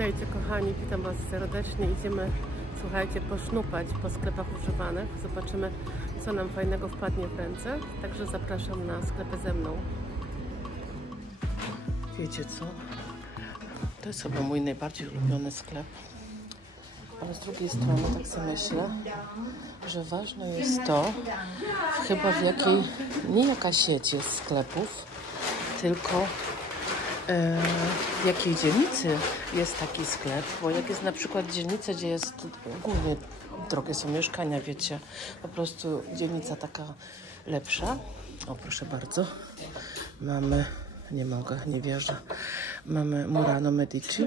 Witajcie kochani, witam Was serdecznie. Idziemy, słuchajcie, posznupać po sklepach używanych. Zobaczymy, co nam fajnego wpadnie w ręce. Także zapraszam na sklepy ze mną. Wiecie co? To jest chyba mój najbardziej ulubiony sklep. Ale z drugiej strony tak sobie myślę, że ważne jest to, chyba w jakiej, nie jaka sieć jest sklepów, tylko w jakiej dzielnicy jest taki sklep, bo jak jest na przykład dzielnica, gdzie jest głównie drogie są mieszkania, wiecie, po prostu dzielnica taka lepsza. O, proszę bardzo, mamy, nie mogę, nie wierzę, mamy Murano Medici.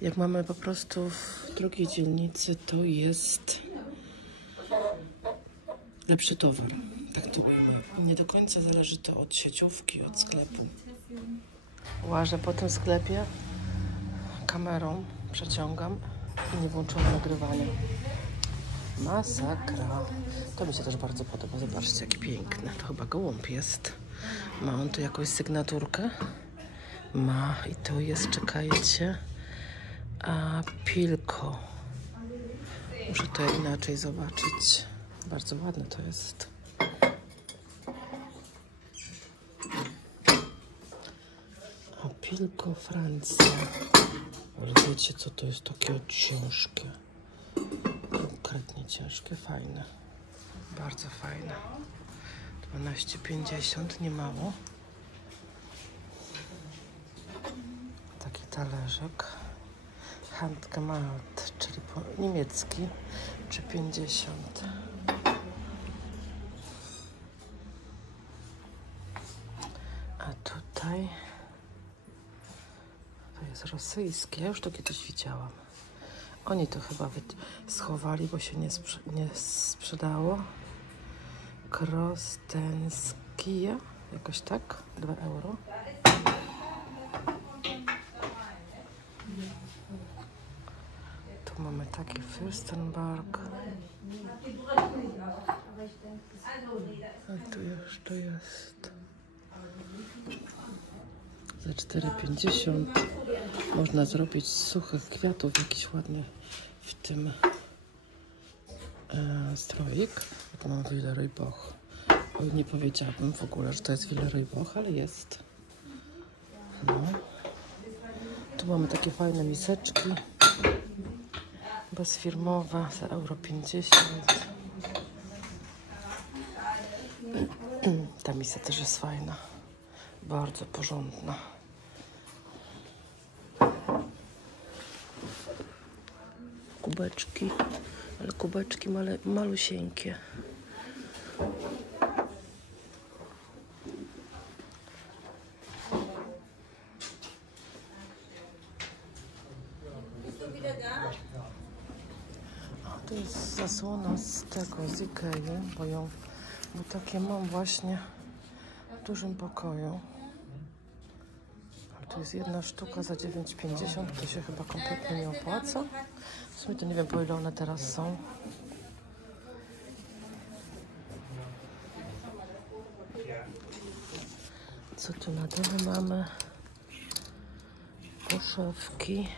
Jak mamy po prostu w drugiej dzielnicy, to jest lepszy towar, tak to ujmę. Nie do końca zależy to od sieciówki, od sklepu. Łażę po tym sklepie, kamerą przeciągam i nie włączyłam nagrywania. Masakra. To mi się też bardzo podoba. Zobaczcie, jaki piękny. To chyba gołąb jest. Ma on tu jakąś sygnaturkę? Ma. I to jest, czekajcie, Pilko. Muszę to inaczej zobaczyć. Bardzo ładne to jest. Pilko, Francja. Ale wiecie co, to jest takie ciężkie. Konkretnie ciężkie, fajne. Bardzo fajne. 12,50, nie mało. Taki talerzyk. Handgemacht, czyli niemiecki, 3,50. A tutaj to jest rosyjskie, ja już to kiedyś widziałam. Oni to chyba schowali, bo się nie sprzedało. Krostenskia, jakoś tak, 2 euro. Tu mamy taki Fürstenberg. A tu jeszcze jest za 4,50. Można zrobić z suchych kwiatów jakiś ładny w tym stroik. Tu mam Villeroy Boch. Nie powiedziałabym w ogóle, że to jest Villeroy Boch, ale jest. No. Tu mamy takie fajne miseczki bezfirmowe za euro 50. Ta misja też jest fajna. Bardzo porządna. Kubeczki, ale kubeczki malusieńkie. To jest zasłona z tego, z Ikei, bo takie mam właśnie w dużym pokoju. To jest jedna sztuka za 9,50, to się chyba kompletnie nie opłaca. W sumie to nie wiem, po ile one teraz są. Co tu na dole mamy? Poszewki.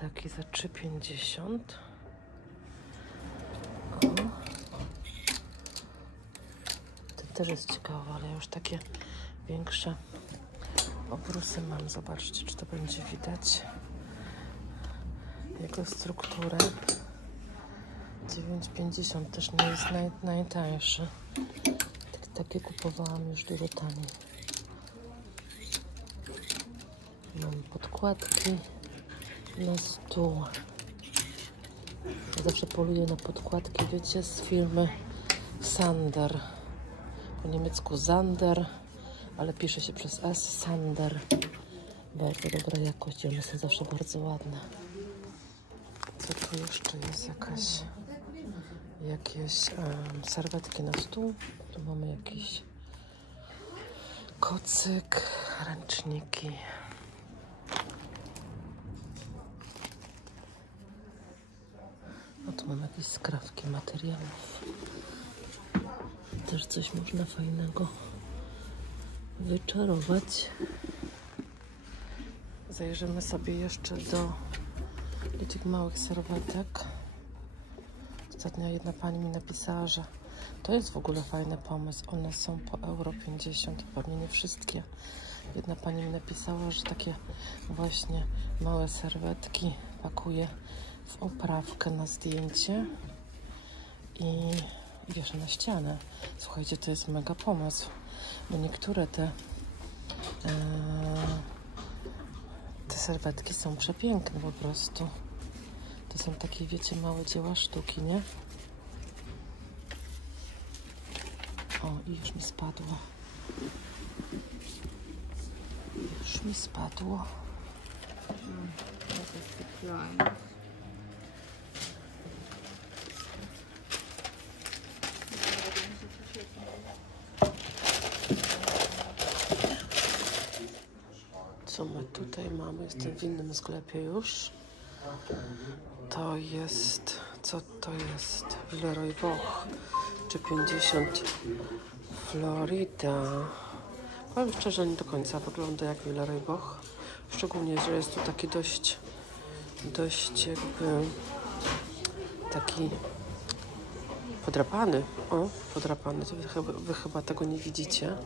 Taki za 3,50. To też jest ciekawe, ale już takie większe obrusy mam. Zobaczcie, czy to będzie widać. Jego strukturę. 9,50 też nie jest najtańszy. Takie kupowałam już dużo taniej. Mam podkładki na stół. Ja zawsze poluję na podkładki, wiecie, z firmy Sander. Po niemiecku Zander, ale pisze się przez S, Sander. Bardzo dobra jakość, one są zawsze bardzo ładne. Co tu jeszcze jest? Jakieś serwetki na stół. Tu mamy jakiś Kocyk, ręczniki. O, tu mam jakieś skrawki materiałów. Też coś można fajnego wyczarować. Zajrzymy sobie jeszcze do tych małych serwetek. Ostatnio jedna pani mi napisała, że to jest w ogóle fajny pomysł. One są po €50, pewnie nie wszystkie. Jedna pani mi napisała, że takie właśnie małe serwetki pakuje w oprawkę na zdjęcie i wiesz, na ścianę. Słuchajcie, to jest mega pomysł, bo niektóre te serwetki są przepiękne po prostu. To są takie, wiecie, małe dzieła sztuki, nie? O, i już mi spadło. Już mi spadło. Co my tutaj mamy? Jestem w innym sklepie już. To jest... Co to jest? Villeroy Boch. Czy 50 Florida. Powiem szczerze, nie do końca wygląda jak Villeroy Boch. Szczególnie, że jest tu taki dość jakby taki podrapany. O, podrapany. Wy chyba tego nie widzicie.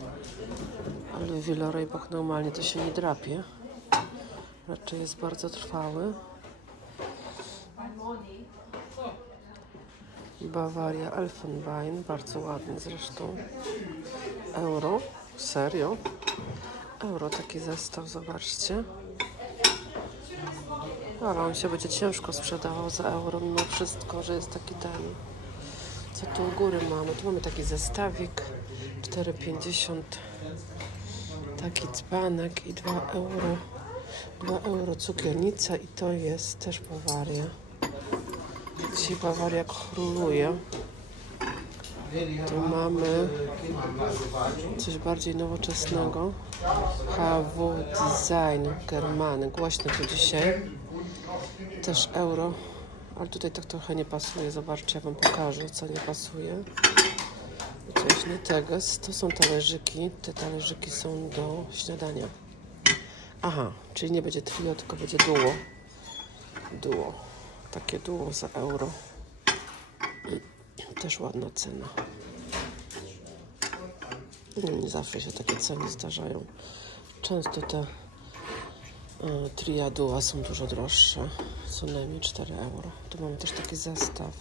Ale Villeroy Boch normalnie to się nie drapie. Raczej jest bardzo trwały. Bavaria Elfenbein, bardzo ładny zresztą. Euro, serio? Euro, taki zestaw, zobaczcie. Ale on się będzie ciężko sprzedawał za euro, mimo wszystko, że jest taki ten. Co tu u góry mamy? Tu mamy taki zestawik, 4,50. Taki dzbanek i 2 euro. 2 euro cukiernica i to jest też Bawaria. Dzisiaj Bawaria króluje. Tu mamy coś bardziej nowoczesnego. HW Design Germany. Głośno to dzisiaj. Też euro. Ale tutaj tak trochę nie pasuje. Zobaczcie, ja wam pokażę, co nie pasuje. Coś nie tego. To są talerzyki. Te talerzyki są do śniadania. Aha, czyli nie będzie trio, tylko będzie duo. Duo. Takie duo za euro. Też ładna cena. Nie zawsze się takie ceny zdarzają. Często te tria duo są dużo droższe. Co najmniej 4 euro. Tu mamy też taki zestaw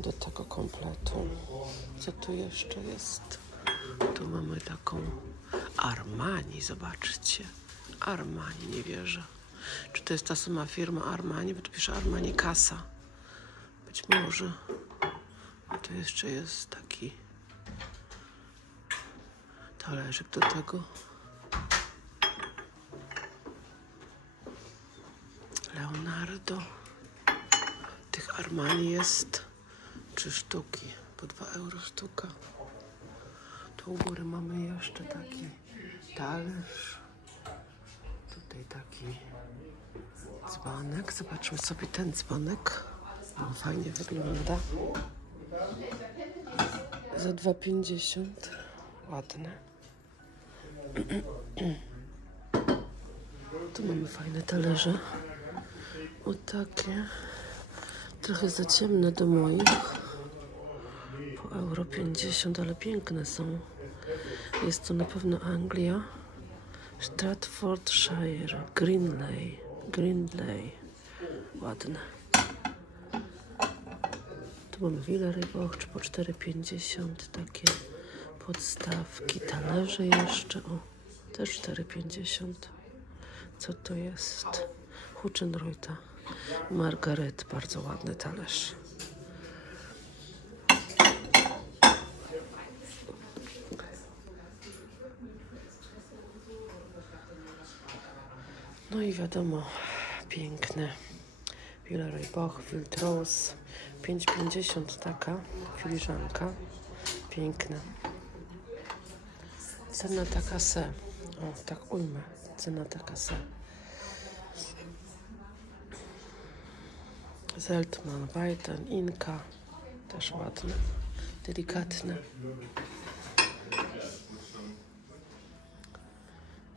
do tego kompletu. Co tu jeszcze jest? Tu mamy taką Armani, zobaczcie. Armani, nie wierzę. Czy to jest ta sama firma Armani? Bo tu pisze Armani Casa. Być może. Tu jeszcze jest taki talerzyk do tego. Leonardo. Tych Armani jest 3 sztuki. Po 2 euro sztuka. Tu u góry mamy jeszcze taki talerz. Tutaj taki dzbanek. Zobaczmy sobie ten dzbanek. On fajnie wygląda. Za 2,50. Ładne. Tu mamy fajne talerze. O takie. Trochę za ciemne do moich. Po €50, ale piękne są. Jest to na pewno Anglia. Stratfordshire. Greenley. Ładne. Tu mamy Villeroy Boch, czy po 4,50 takie podstawki, talerze jeszcze, o, też 4,50. Co to jest? Huchenreuta. Margaret, bardzo ładny talerz. No i wiadomo, piękne. Villeroy Boch, Wildrose, 5,50 taka filiżanka. Piękna. Cena taka se. O, tak ujmę. Cena taka se. Zeltman, Bajten, Inka. Też ładne. Delikatne.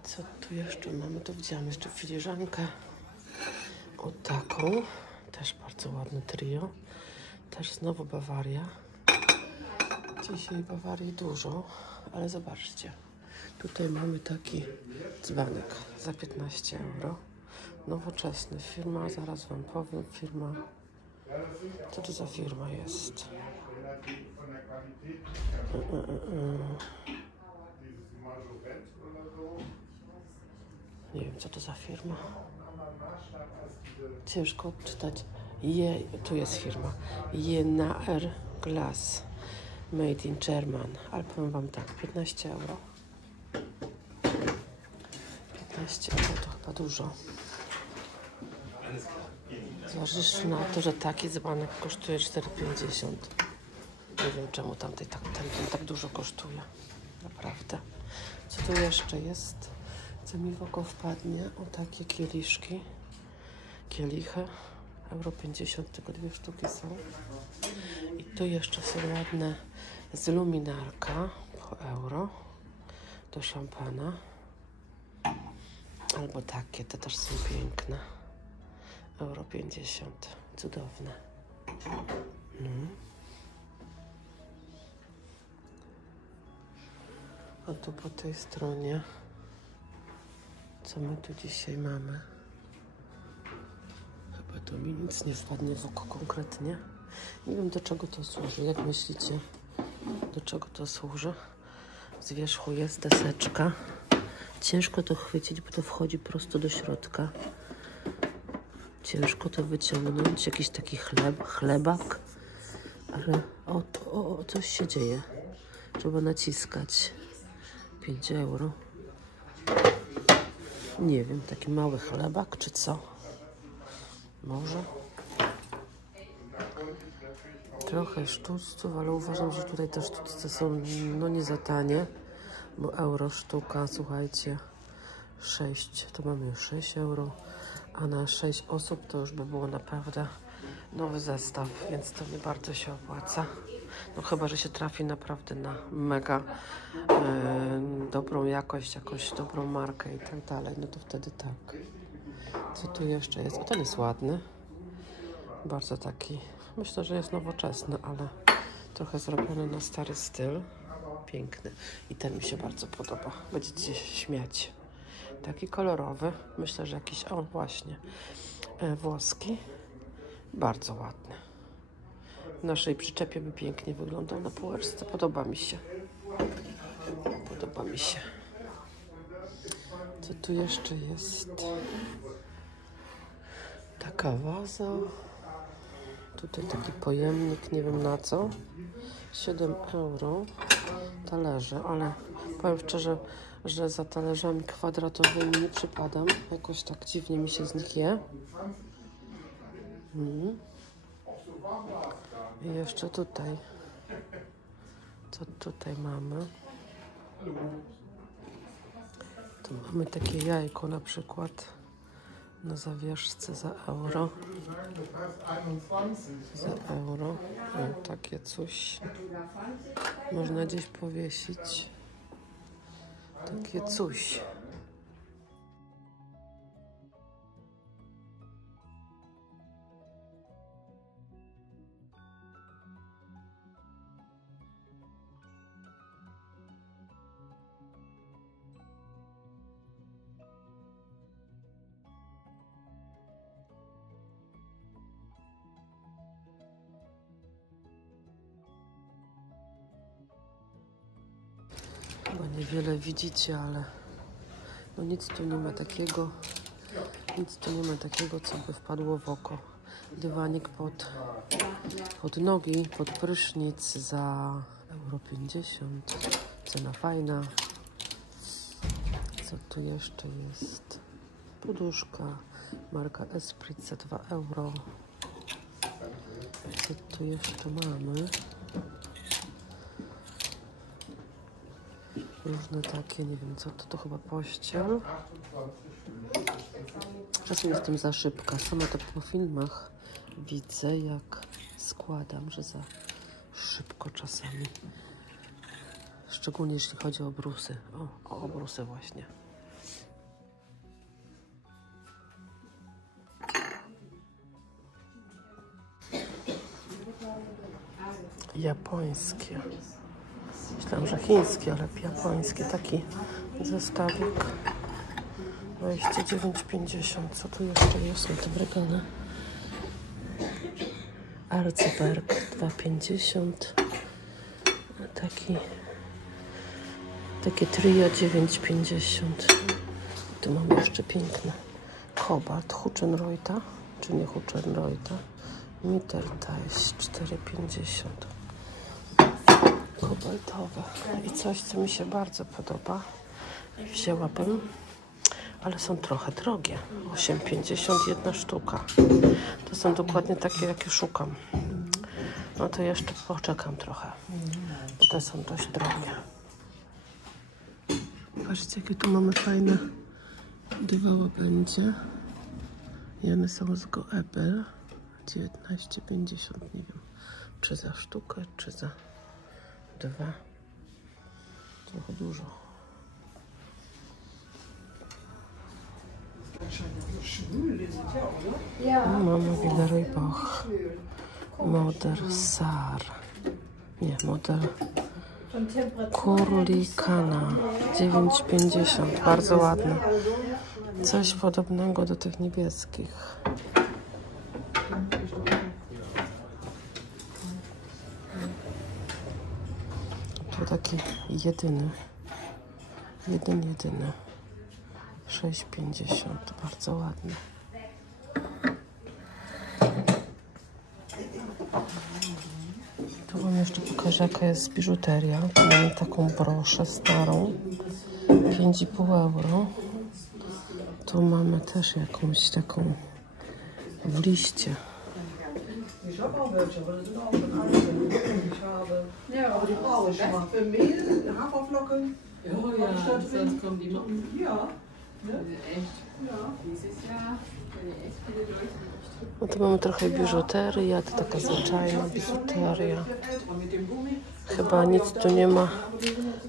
Co tu jeszcze mamy? Tu widziałam jeszcze filiżankę. O taką. Też bardzo ładny trio. Też znowu Bawaria. Dzisiaj Bawarii dużo, ale zobaczcie. Tutaj mamy taki dzbanek za 15 euro. Nowoczesny. Firma, zaraz wam powiem. Firma. Co to za firma jest? Nie wiem, co to za firma. Ciężko odczytać. Tu jest firma. Jenaer Glass. Made in German. Ale powiem wam tak, 15 euro. 15 euro to chyba dużo. Zważywszy na to, że taki dzbanek kosztuje 4,50. Nie wiem, czemu tamten tak dużo kosztuje. Naprawdę. Co tu jeszcze jest? Co mi w oko wpadnie? O takie kielichy. Euro 50, tylko 2 sztuki są. I tu jeszcze są ładne z luminarka po euro. Do szampana. Albo takie, te też są piękne. Euro 50. Cudowne. A tu po tej stronie, co my tu dzisiaj mamy? Chyba to mi nic nie wpadnie w oko konkretnie. Nie wiem, do czego to służy. Jak myślicie, do czego to służy? Z wierzchu jest deseczka. Ciężko to chwycić, bo to wchodzi prosto do środka. Ciężko to wyciągnąć. Jakiś taki chlebak. Ale coś się dzieje. Trzeba naciskać. 5 euro. Nie wiem, taki mały chlebak, czy co? Może? Trochę sztućców, ale uważam, że tutaj te sztućce są no nie za tanie, bo euro sztuka, słuchajcie, 6, to mamy już 6 euro, a na 6 osób to już by było naprawdę nowy zestaw, więc to nie bardzo się opłaca. No chyba, że się trafi naprawdę na mega dobrą jakość, jakąś dobrą markę i tak dalej, no to wtedy tak. Co tu jeszcze jest? O, ten jest ładny. Bardzo taki, myślę, że jest nowoczesny, ale trochę zrobiony na stary styl. Piękny. I ten mi się bardzo podoba. Będziecie się śmiać. Taki kolorowy. Myślę, że jakiś, o właśnie, włoski. Bardzo ładny. W naszej przyczepie by pięknie wyglądał na półeczce. Podoba mi się. Podoba mi się. Co tu jeszcze jest? Taka waza. Tutaj taki pojemnik, nie wiem na co. 7 euro. Talerze, ale powiem szczerze, że za talerzami kwadratowymi nie przypadam. Jakoś tak dziwnie mi się z nich je. I jeszcze tutaj. Co tutaj mamy? Tu mamy takie jajko na przykład na zawieszce za euro. Za euro. O, takie coś. Można gdzieś powiesić. Takie coś. Chyba niewiele widzicie, ale no nic tu nie ma takiego, co by wpadło w oko. Dywanik pod nogi, pod prysznic za euro 50. Cena fajna. Co tu jeszcze jest? Poduszka, marka Esprit za 2 euro. Co tu jeszcze mamy? Różne takie, nie wiem co to chyba pościel. Czasem jestem za szybka. Sama to po filmach widzę, jak składam, że za szybko czasami. Szczególnie jeśli chodzi o obrusy. O obrusy właśnie. Japońskie. Myślałam, że chiński, ale japoński. Taki zestawik. 29,50. Co tu jeszcze jest na tym regale? Arceberg 2,50. Takie trio 9,50. Tu mamy jeszcze piękne. Kobalt Huchenreuta, czy nie Huchenreuta? Mittelteich 4,50. Kobaltowe. I coś, co mi się bardzo podoba i wzięłabym, ale są trochę drogie. 8,50 jedna sztuka. To są dokładnie takie, jakie szukam. No to jeszcze poczekam trochę, bo te są dość drogie. Patrzcie, jakie tu mamy fajne dwa łabędzie. I one są z Goebel. 19,50. Nie wiem, czy za sztukę, czy za dwa. Trochę dużo. Mamy Villeroy Boch. Model Sar. Nie, model Kurlikana. 9,50. Bardzo ładny. Coś podobnego do tych niebieskich. Tu taki jedyny. Jedyny. 6,50. Bardzo ładny. Tu wam jeszcze pokażę, jaka jest biżuteria. Tu mamy taką broszę starą. 5,5 euro. Tu mamy też jakąś taką w liście. No to mamy trochę biżuterii, a to taka zwyczajna biżuteria. Chyba nic tu nie ma,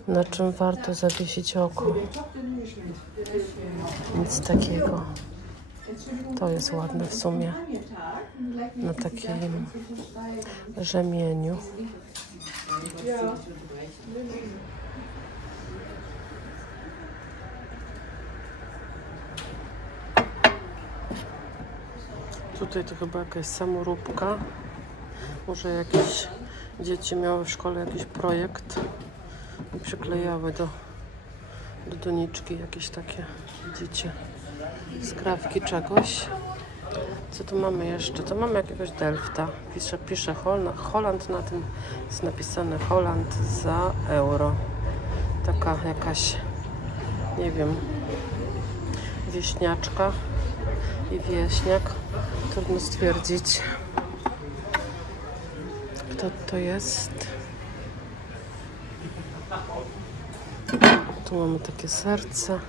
na czym warto zawiesić oko. Nic takiego. To jest ładne w sumie. Na takim rzemieniu. Tutaj to chyba jakaś samoróbka. Może jakieś dzieci miały w szkole jakiś projekt i przyklejały do doniczki jakieś takie, widzicie, skrawki czegoś. Co tu mamy jeszcze? To mamy jakiegoś Delfta. Pisze Holland, na tym jest napisane Holland za euro. Taka jakaś, nie wiem, wieśniaczka i wieśniak. Trudno stwierdzić, kto to jest. Tu mamy takie serce.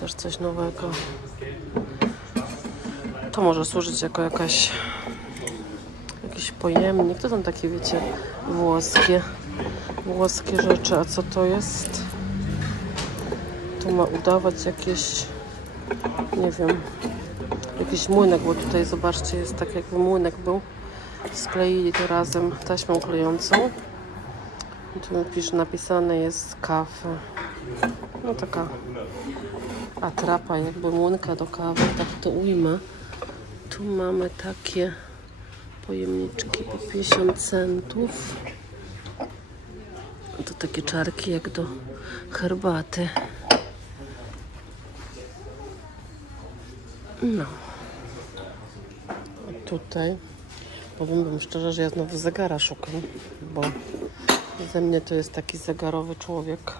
Też coś nowego. To może służyć jako jakiś pojemnik. To są takie, wiecie, włoskie rzeczy. A co to jest? Tu ma udawać jakieś, nie wiem, jakiś młynek, bo tutaj zobaczcie, jest tak jakby młynek był. Skleili to razem taśmą klejącą. I tu napisane jest kafe. No taka atrapa, jakby młynka do kawy, tak to ujmę. Tu mamy takie pojemniczki po 50 centów. To takie czarki jak do herbaty. No. A tutaj powiem wam szczerze, że ja znowu zegara szukam, bo ze mnie to jest taki zegarowy człowiek,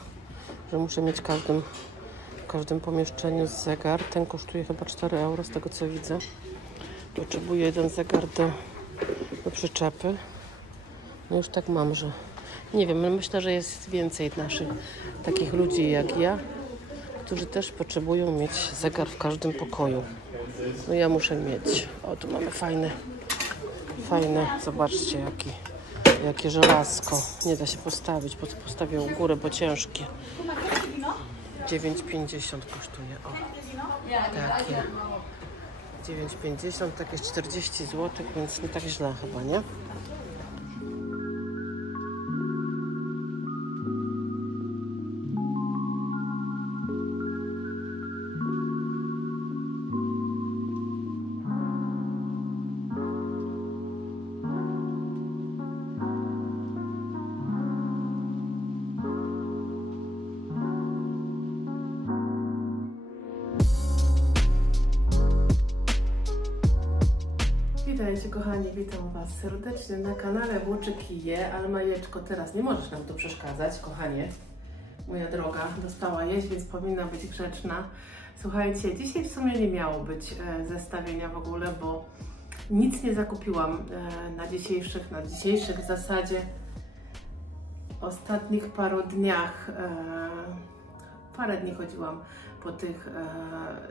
że muszę mieć w każdym pomieszczeniu zegar. Ten kosztuje chyba 4 euro, z tego co widzę. Potrzebuję jeden zegar do przyczepy. No już tak mam, że Nie wiem, myślę, że jest więcej naszych takich ludzi jak ja, którzy też potrzebują mieć zegar w każdym pokoju. No ja muszę mieć. O, tu mamy fajne, zobaczcie jakie żelazko. Nie da się postawić, postawię u góry, bo ciężkie. 9,50 kosztuje. O, takie. 9,50, takie 40 zł, więc nie tak źle chyba, nie? Witajcie kochani, witam Was serdecznie na kanale Włóczyki je, ale Majeczko, teraz nie możesz nam tu przeszkadzać, kochanie. Moja droga dostała jeść, więc powinna być grzeczna. Słuchajcie, dzisiaj w sumie nie miało być zestawienia w ogóle, bo nic nie zakupiłam na dzisiejszych w zasadzie ostatnich paru dniach. Parę dni chodziłam po tych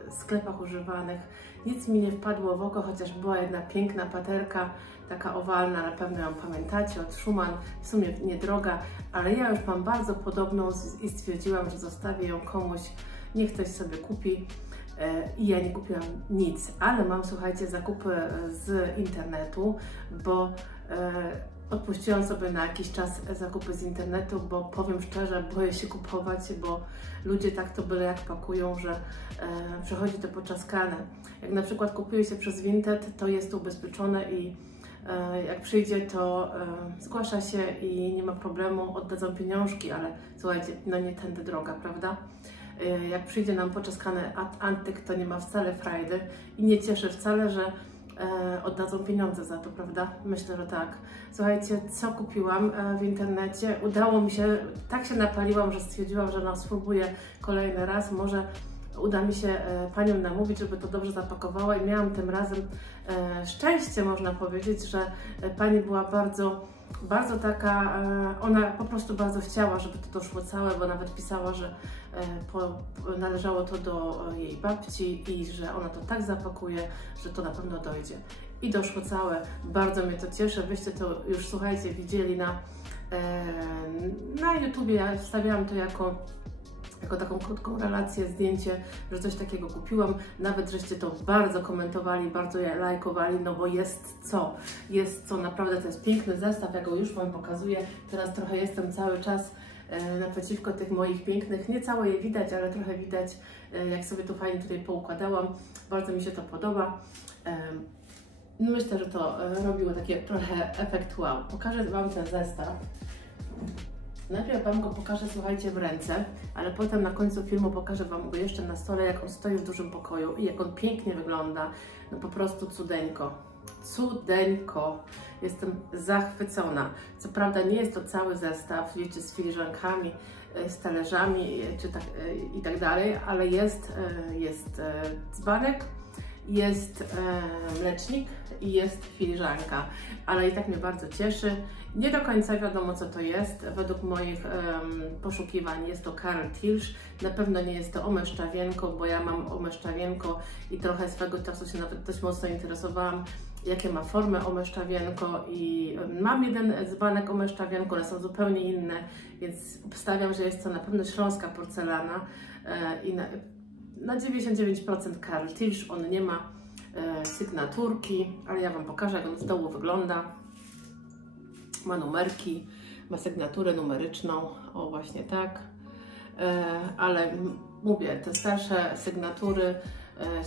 sklepach używanych. Nic mi nie wpadło w oko, chociaż była jedna piękna paterka, taka owalna, na pewno ją pamiętacie, od Schumann, w sumie niedroga, ale ja już mam bardzo podobną i stwierdziłam, że zostawię ją komuś, niech ktoś sobie kupi. I ja nie kupiłam nic, ale mam, słuchajcie, zakupy z internetu, bo odpuściłam sobie na jakiś czas zakupy z internetu, bo powiem szczerze, boję się kupować, bo ludzie tak to byle jak pakują, że przechodzi to poczaskane. Jak na przykład kupuje się przez Vinted, to jest to ubezpieczone i jak przyjdzie, to zgłasza się i nie ma problemu, oddadzą pieniążki, ale słuchajcie, no nie tędy droga, prawda? Jak przyjdzie nam poczaskany antyk, to nie ma wcale frajdy i nie cieszy wcale, że oddadzą pieniądze za to, prawda? Myślę, że tak. Słuchajcie, co kupiłam w internecie? Udało mi się, tak się napaliłam, że stwierdziłam, że no spróbuję kolejny raz, może uda mi się panią namówić, żeby to dobrze zapakowała i miałam tym razem szczęście, można powiedzieć, że pani była bardzo taka, ona po prostu bardzo chciała, żeby to doszło całe, bo nawet pisała, że należało to do jej babci i że ona to tak zapakuje, że to na pewno dojdzie. I doszło całe. Bardzo mnie to cieszy. Wyście to już, słuchajcie, widzieli na YouTubie. Ja wstawiałam to jako taką krótką relację, zdjęcie, że coś takiego kupiłam. Nawet żeście to bardzo komentowali, bardzo lajkowali, no bo jest co, naprawdę to jest piękny zestaw, ja go już Wam pokazuję. Teraz trochę jestem cały czas naprzeciwko tych moich pięknych, nie całe je widać, ale trochę widać, jak sobie to fajnie tutaj poukładałam. Bardzo mi się to podoba. Myślę, że to robiło takie trochę efekt wow. Pokażę Wam ten zestaw. Najpierw Wam go pokażę, słuchajcie, w ręce, ale potem na końcu filmu pokażę Wam go jeszcze na stole, jak on stoi w dużym pokoju i jak on pięknie wygląda. No po prostu cudeńko. Cudeńko. Jestem zachwycona. Co prawda nie jest to cały zestaw, wiecie, z filiżankami, z talerzami i tak dalej, ale jest dzbanek, jest mlecznik i jest filiżanka, ale i tak mnie bardzo cieszy. Nie do końca wiadomo, co to jest. Według moich poszukiwań jest to Karl Tilsch. Na pewno nie jest to omeszczawienko, bo ja mam omeszczawienko i trochę swego czasu się nawet dość mocno interesowałam, jakie ma formę omeszczawienko i mam jeden dzbanek omeszczawienko, one są zupełnie inne, więc obstawiam, że jest to na pewno śląska porcelana i na 99% Karl Tilsch. On nie ma sygnaturki, ale ja Wam pokażę, jak on z dołu wygląda. Ma numerki, ma sygnaturę numeryczną, o właśnie tak, ale mówię, te starsze sygnatury,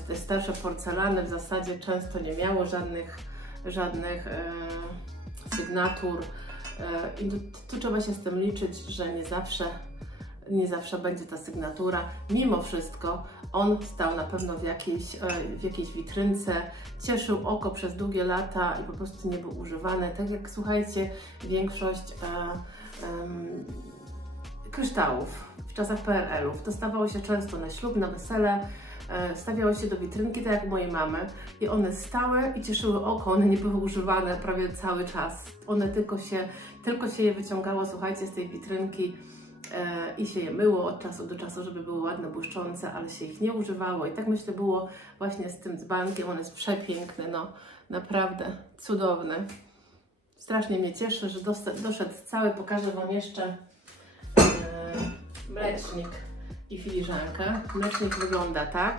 te starsze porcelany w zasadzie często nie miało żadnych sygnatur i tu trzeba się z tym liczyć, że nie zawsze będzie ta sygnatura. Mimo wszystko on stał na pewno w jakiejś witrynce, cieszył oko przez długie lata i po prostu nie był używany. Tak jak, słuchajcie, większość kryształów w czasach PRL-ów dostawało się często na ślub, na wesele, stawiało się do witrynki, tak jak mojej mamy, i one stały i cieszyły oko, one nie były używane prawie cały czas. One tylko się je wyciągało, słuchajcie, z tej witrynki i się je myło od czasu do czasu, żeby były ładne, błyszczące, ale się ich nie używało. I tak myślę było właśnie z tym dzbankiem, on jest przepiękny, no naprawdę cudowny. Strasznie mnie cieszy, że doszedł cały. Pokażę Wam jeszcze mlecznik i filiżankę. Mlecznik wygląda tak.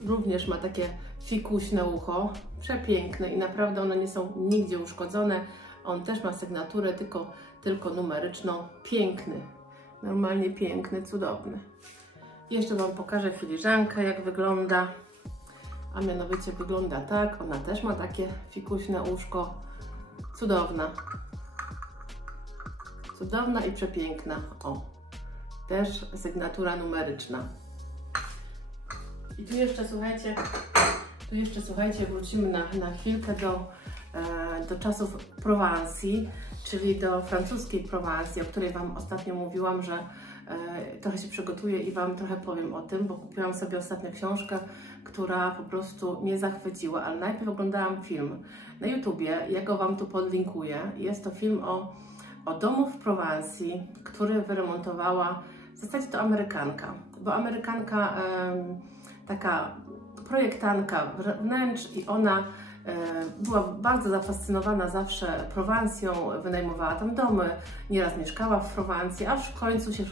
Również ma takie fikuśne ucho, przepiękne i naprawdę one nie są nigdzie uszkodzone. On też ma sygnaturę, tylko numeryczną. Piękny, normalnie piękny, cudowny. Jeszcze Wam pokażę filiżankę, jak wygląda. A mianowicie wygląda tak. Ona też ma takie fikuśne uszko. Cudowna. Cudowna i przepiękna. O, też sygnatura numeryczna. I tu jeszcze słuchajcie, wrócimy na chwilkę do czasów Prowansji, czyli do francuskiej Prowansji, o której Wam ostatnio mówiłam, że trochę się przygotuję i Wam trochę powiem o tym, bo kupiłam sobie ostatnio książkę, która po prostu mnie zachwyciła, ale najpierw oglądałam film na YouTubie, ja go Wam tu podlinkuję. Jest to film o domu w Prowansji, który wyremontowała, w zasadzie to Amerykanka, bo Amerykanka, taka projektantka wnętrz, i ona była bardzo zafascynowana zawsze Prowansją, wynajmowała tam domy, nieraz mieszkała w Prowansji, aż w końcu się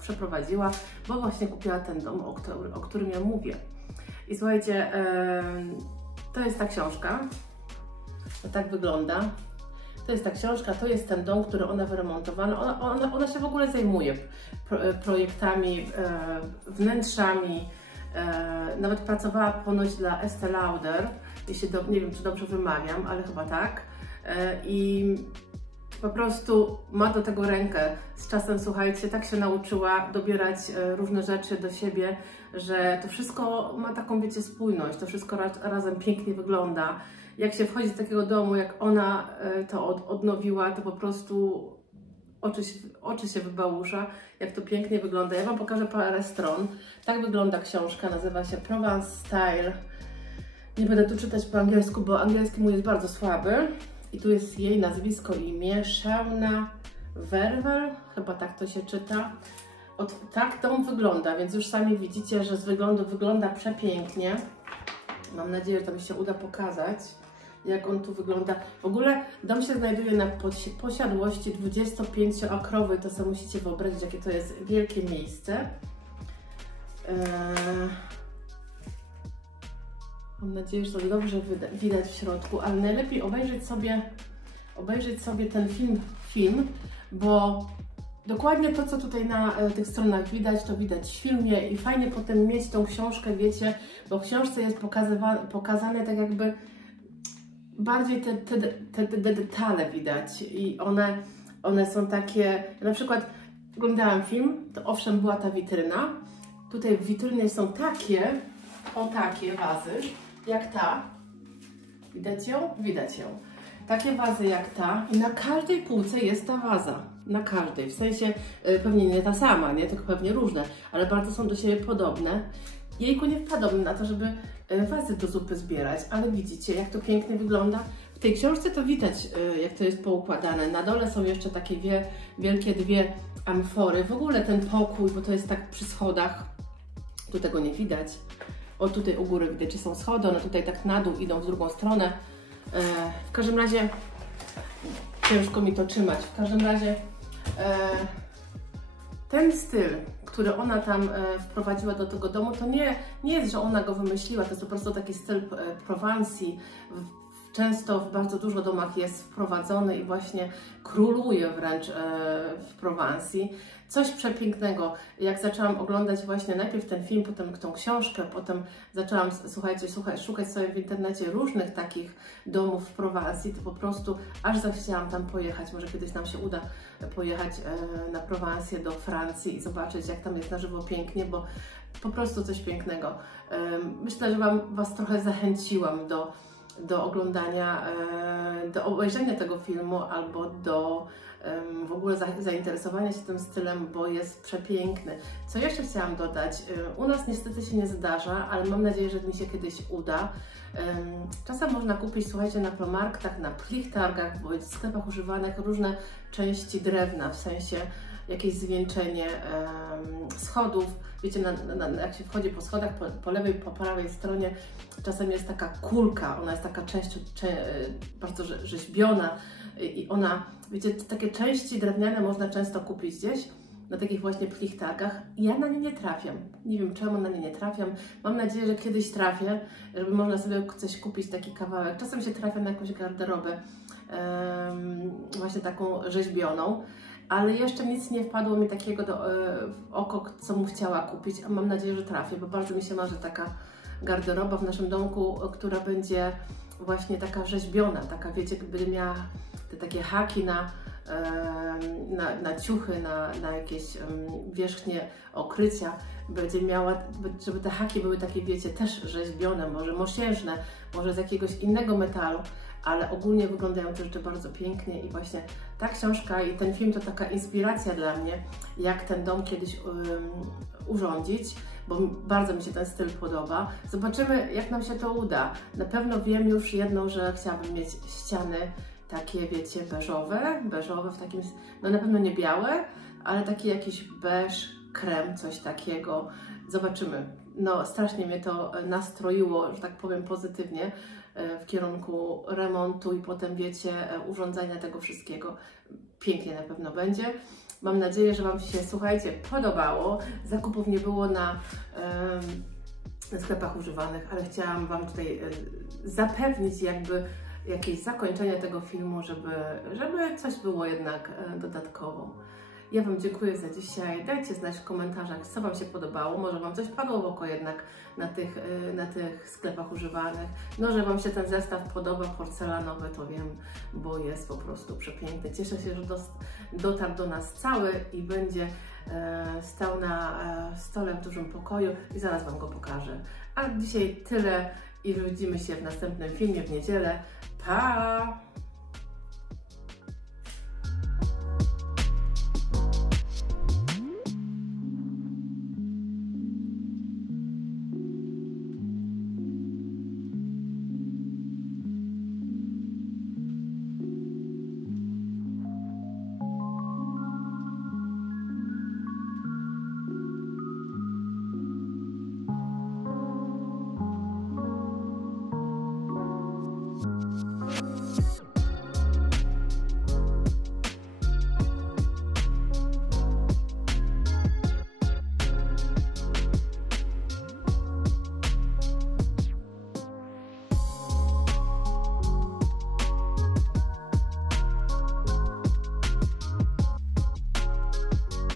przeprowadziła, bo właśnie kupiła ten dom, o którym ja mówię. I słuchajcie, to jest ta książka, to tak wygląda. To jest ta książka, to jest ten dom, który ona wyremontowała. Ona się w ogóle zajmuje projektami, wnętrzami. Nawet pracowała ponoć dla Estée Lauder, nie wiem, czy dobrze wymawiam, ale chyba tak. I po prostu ma do tego rękę. Z czasem, słuchajcie, tak się nauczyła dobierać różne rzeczy do siebie, że to wszystko ma taką, wiecie, spójność, to wszystko razem pięknie wygląda. Jak się wchodzi do takiego domu, jak ona to odnowiła, to po prostu oczy się wybałusza, jak to pięknie wygląda. Ja Wam pokażę parę stron. Tak wygląda książka, nazywa się Provence Style. Nie będę tu czytać po angielsku, bo angielski mój jest bardzo słaby. I tu jest jej nazwisko i imię, Shauna Verwel, chyba tak to się czyta. Tak dom wygląda, więc już sami widzicie, że z wyglądu wygląda przepięknie. Mam nadzieję, że to mi się uda pokazać, jak on tu wygląda. W ogóle dom się znajduje na posiadłości 25-akrowej, to sobie musicie wyobrazić, jakie to jest wielkie miejsce. Mam nadzieję, że to dobrze widać w środku, ale najlepiej obejrzeć sobie ten film, bo dokładnie to, co tutaj na tych stronach widać, to widać w filmie i fajnie potem mieć tą książkę, wiecie, bo w książce jest pokazane tak jakby bardziej te detale widać i one są takie, na przykład oglądałam film, to owszem była ta witryna, tutaj w witrynie są takie wazy, jak ta, widać ją? Widać ją. Takie wazy jak ta i na każdej półce jest ta waza, na każdej, w sensie pewnie nie ta sama, nie, tylko pewnie różne, ale bardzo są do siebie podobne. Jejku, nie wpadłabym na to, żeby wazy do zupy zbierać, ale widzicie, jak to pięknie wygląda. W tej książce to widać, jak to jest poukładane. Na dole są jeszcze takie wielkie dwie amfory. W ogóle ten pokój, bo to jest tak przy schodach, tu tego nie widać. O, tutaj u góry widać, że są schody, one tutaj tak na dół idą w drugą stronę. W każdym razie, ciężko mi to trzymać, w każdym razie ten styl, który ona tam wprowadziła do tego domu, to nie jest, że ona go wymyśliła, to jest po prostu taki styl Prowansji. Często w bardzo dużo domach jest wprowadzony i właśnie króluje wręcz w Prowansji. Coś przepięknego. Jak zaczęłam oglądać właśnie najpierw ten film, potem tą książkę, potem zaczęłam, słuchajcie, szukać sobie w internecie różnych takich domów w Prowansji, to po prostu aż zachciałam tam pojechać. Może kiedyś nam się uda pojechać na Prowansję do Francji i zobaczyć, jak tam jest na żywo pięknie, bo po prostu coś pięknego. Myślę, że Was trochę zachęciłam do oglądania, do obejrzenia tego filmu albo do w ogóle zainteresowania się tym stylem, bo jest przepiękny. Co jeszcze chciałam dodać? U nas niestety się nie zdarza, ale mam nadzieję, że mi się kiedyś uda. Czasem można kupić, słuchajcie, na Promarktach, na plichtargach, bądź w sklepach używanych różne części drewna, w sensie jakieś zwieńczenie schodów. Wiecie, jak się wchodzi po schodach, po lewej, po prawej stronie czasem jest taka kulka, ona jest taka bardzo rzeźbiona i ona, wiecie, takie części drewniane można często kupić gdzieś na takich właśnie plichtargach. Ja na nie nie trafiam. Nie wiem, czemu na nie nie trafiam. Mam nadzieję, że kiedyś trafię, żeby można sobie coś kupić, taki kawałek. Czasem się trafia na jakąś garderobę właśnie taką rzeźbioną, ale jeszcze nic nie wpadło mi takiego w oko, co bym chciała kupić, a mam nadzieję, że trafię, bo bardzo mi się marzy taka garderoba w naszym domku, która będzie właśnie taka rzeźbiona, taka, wiecie, będzie miała te takie haki na ciuchy, na jakieś wierzchnie okrycia, będzie miała, żeby te haki były takie, wiecie, też rzeźbione, może mosiężne, może z jakiegoś innego metalu, ale ogólnie wyglądają te rzeczy bardzo pięknie i właśnie ta książka i ten film to taka inspiracja dla mnie, jak ten dom kiedyś urządzić, bo bardzo mi się ten styl podoba. Zobaczymy, jak nam się to uda. Na pewno wiem już jedno, że chciałabym mieć ściany takie, wiecie, beżowe w takim, no na pewno nie białe, ale taki jakiś beż, krem, coś takiego. Zobaczymy. No strasznie mnie to nastroiło, że tak powiem, pozytywnie w kierunku remontu i potem, wiecie, urządzenia tego wszystkiego. Pięknie na pewno będzie. Mam nadzieję, że Wam się, słuchajcie, podobało. Zakupów nie było na sklepach używanych, ale chciałam Wam tutaj zapewnić jakby jakieś zakończenie tego filmu, żeby coś było jednak dodatkowo. Ja Wam dziękuję za dzisiaj. Dajcie znać w komentarzach, co Wam się podobało. Może Wam coś padło w oko jednak na tych sklepach używanych. No, że Wam się ten zestaw podoba, porcelanowy, to wiem, bo jest po prostu przepiękny. Cieszę się, że dotarł do nas cały i będzie stał na stole w dużym pokoju i zaraz Wam go pokażę. A dzisiaj tyle i widzimy się w następnym filmie w niedzielę. Pa!